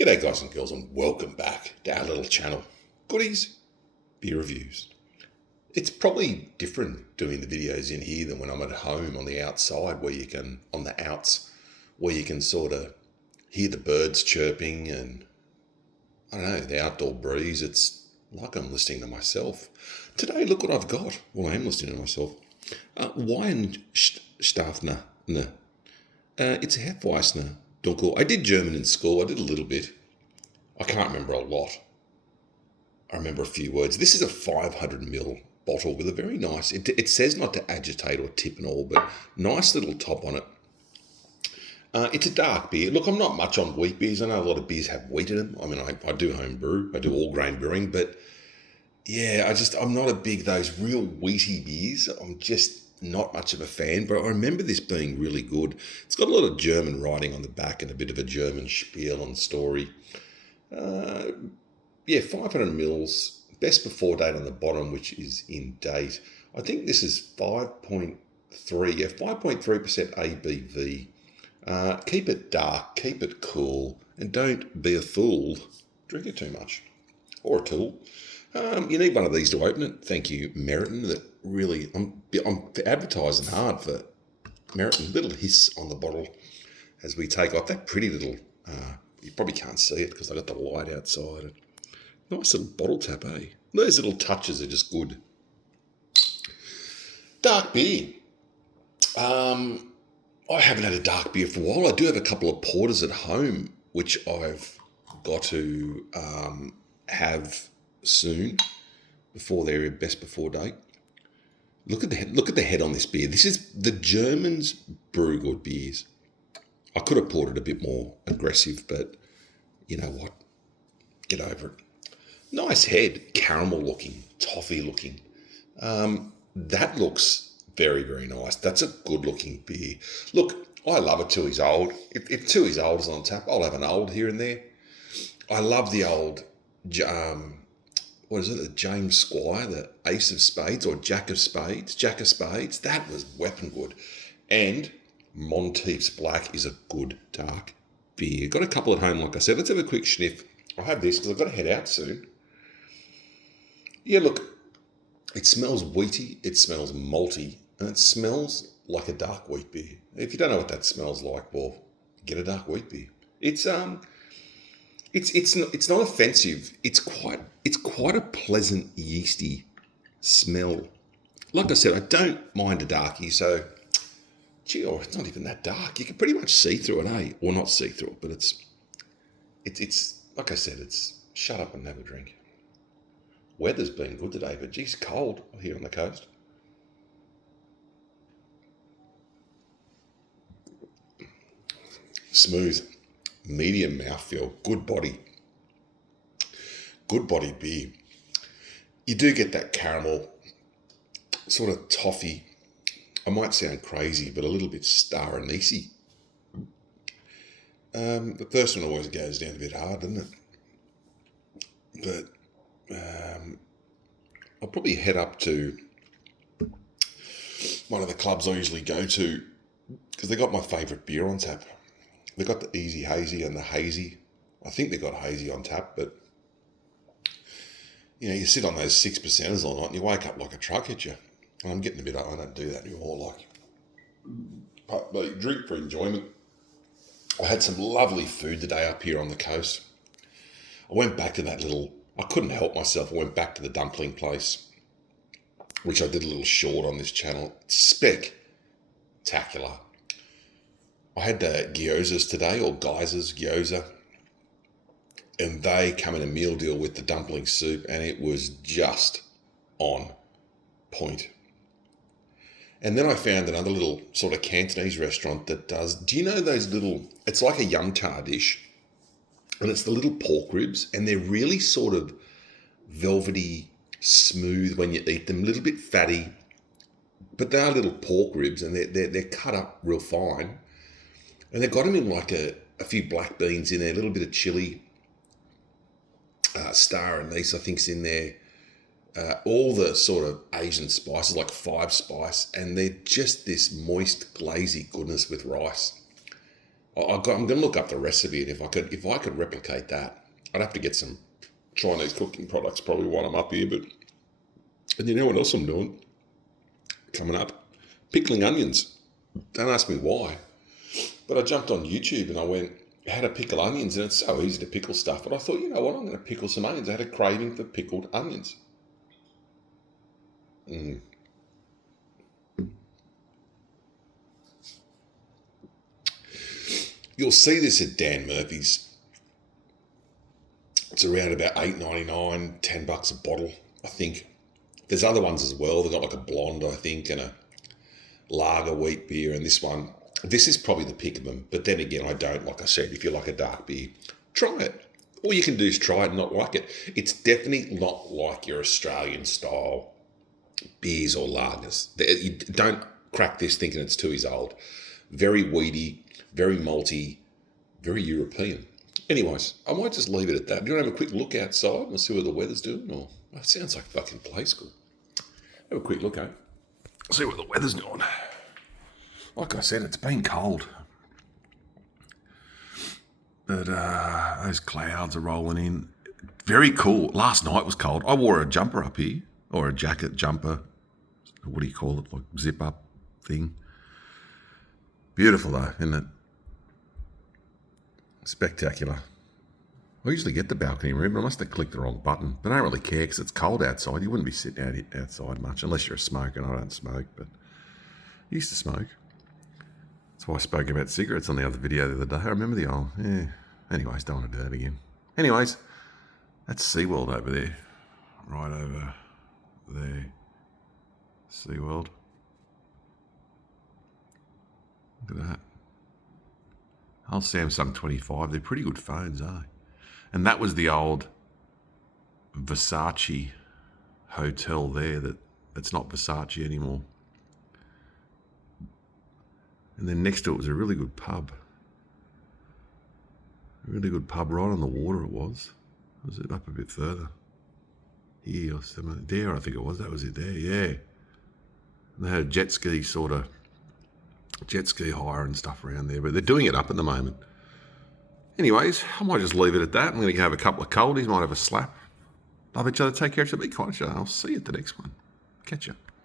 G'day guys and girls, and welcome back to our little channel, Goodies Beer Reviews. It's probably different doing the videos in here than when I'm at home on the outside where you can sort of hear the birds chirping and, I don't know, the outdoor breeze. It's like I'm listening to myself. Today, look what I've got. Well, I am listening to myself. Weihenstephaner. It's a Weihenstephaner Dunkel. I did German in school. I did a little bit. I can't remember a lot. I remember a few words. This is a 500ml bottle with a very nice, it says not to agitate or tip and all, but nice little top on it. It's a dark beer. Look, I'm not much on wheat beers. I know a lot of beers have wheat in them. I mean, I do home brew. I do all grain brewing, but yeah, I'm not a big, those real wheaty beers. I'm just not much of a fan, but I remember this being really good. It's got a lot of German writing on the back and a bit of a German spiel and story. 500 mils, best before date on the bottom, which is in date. I think this is 5.3% ABV. Keep it dark, keep it cool, and don't be a fool. Drink it too much. Or a tool. You need one of these to open it. Thank you, Meriton. That really, I'm advertising hard for Meriton. Little hiss on the bottle as we take off that pretty little. You probably can't see it because I got the light outside. Nice little bottle tap, eh? Those little touches are just good. Dark beer. I haven't had a dark beer for a while. I do have a couple of porters at home, which I've got to have soon before their best before date. Look at the head on this beer. This is the Germans brew good beers. I could have poured it a bit more aggressive, but you know what? Get over it. Nice head, caramel looking, toffee looking. That looks very, very nice. That's a good looking beer. Look, I love a Tooheys Old. If Tooheys Old is on tap, I'll have an old here and there. I love the old, the James Squire, the Ace of Spades or Jack of Spades. That was weapon good. And Monteith's Black is a good dark beer. Got a couple at home, like I said. Let's have a quick sniff. I'll have this because I've got to head out soon. Yeah, look, it smells wheaty, it smells malty, and it smells like a dark wheat beer. If you don't know what that smells like, well, get a dark wheat beer. It's not offensive. It's quite a pleasant yeasty smell. Like I said, I don't mind a darkie, so it's not even that dark. You can pretty much see through it, eh? Or not see through it, but it's like I said, it's shut up and have a drink. Weather's been good today, but geez, cold here on the coast. Smooth, medium mouthfeel, good body beer. You do get that caramel, sort of toffee. I might sound crazy, but a little bit star anise-y. The first one always goes down a bit hard, doesn't it? But I'll probably head up to one of the clubs I usually go to because they got my favourite beer on tap. They got the Easy Hazy and the Hazy. I think they got Hazy on tap, but you sit on those 6%ers all night and you wake up like a truck at you. And I'm getting a bit, I don't do that anymore. But drink for enjoyment. I had some lovely food today up here on the coast. I went back to I couldn't help myself. I went back to the dumpling place, which I did a little short on this channel. Spectacular. I had the gyozas today, or Geysers gyoza, and they come in a meal deal with the dumpling soup, and it was just on point. And then I found another little sort of Cantonese restaurant that does, do you know those little, it's like a yum cha dish, and it's the little pork ribs, and they're really sort of velvety, smooth when you eat them, a little bit fatty, but they are little pork ribs, and they're cut up real fine, and they've got them in like a few black beans in there, a little bit of chili, star anise I think's in there, all the sort of Asian spices like 5 spice, and they're just this moist, glazy goodness with rice. I'm going to look up the recipe, and if I could replicate that, I'd have to get some Chinese cooking products probably while I'm up here. But and you know what else I'm doing coming up? Pickling onions. Don't ask me why, but I jumped on YouTube and I went how to pickle onions, and it's so easy to pickle stuff. But I thought, you know what, I'm going to pickle some onions. I had a craving for pickled onions. You'll see this at Dan Murphy's. It's around about $8.99, $10 a bottle, I think. There's other ones as well. They've got like a blonde, I think, and a lager wheat beer, and this one. This is probably the pick of them. But then again, I don't, like I said, if you like a dark beer, try it. All you can do is try it and not like it. It's definitely not like your Australian style beers or lagers. You don't crack this thinking it's 2 years old. Very weedy, very malty, very European. Anyways, I might just leave it at that. Do you want to have a quick look outside and see what the weather's doing? Or it sounds like fucking play school. Have a quick look, eh? See what the weather's doing. Like I said, it's been cold. But those clouds are rolling in. Very cool. Last night was cold. I wore a jumper up here, or a jacket jumper. What do you call it? Like zip up thing. Beautiful though, isn't it? Spectacular. I usually get the balcony room, but I must have clicked the wrong button. But I don't really care because it's cold outside. You wouldn't be sitting outside much unless you're a smoker, and I don't smoke, but I used to smoke. That's why I spoke about cigarettes on the other video the other day. I remember the old, yeah. Anyways, don't want to do that again. Anyways, that's SeaWorld over there. Right over there. SeaWorld. Look at that. Old Samsung 25. They're pretty good phones, eh? And that was the old Versace hotel there that's not Versace anymore. And then next to it was a really good pub. A really good pub right on the water it was. Was it up a bit further? Here or somewhere. There, I think it was. That was it there, yeah. And they had a jet ski hire and stuff around there. But they're doing it up at the moment. Anyways, I might just leave it at that. I'm going to go have a couple of coldies, might have a slap. Love each other. Take care of each other. Be kind to each other. I'll see you at the next one. Catch ya.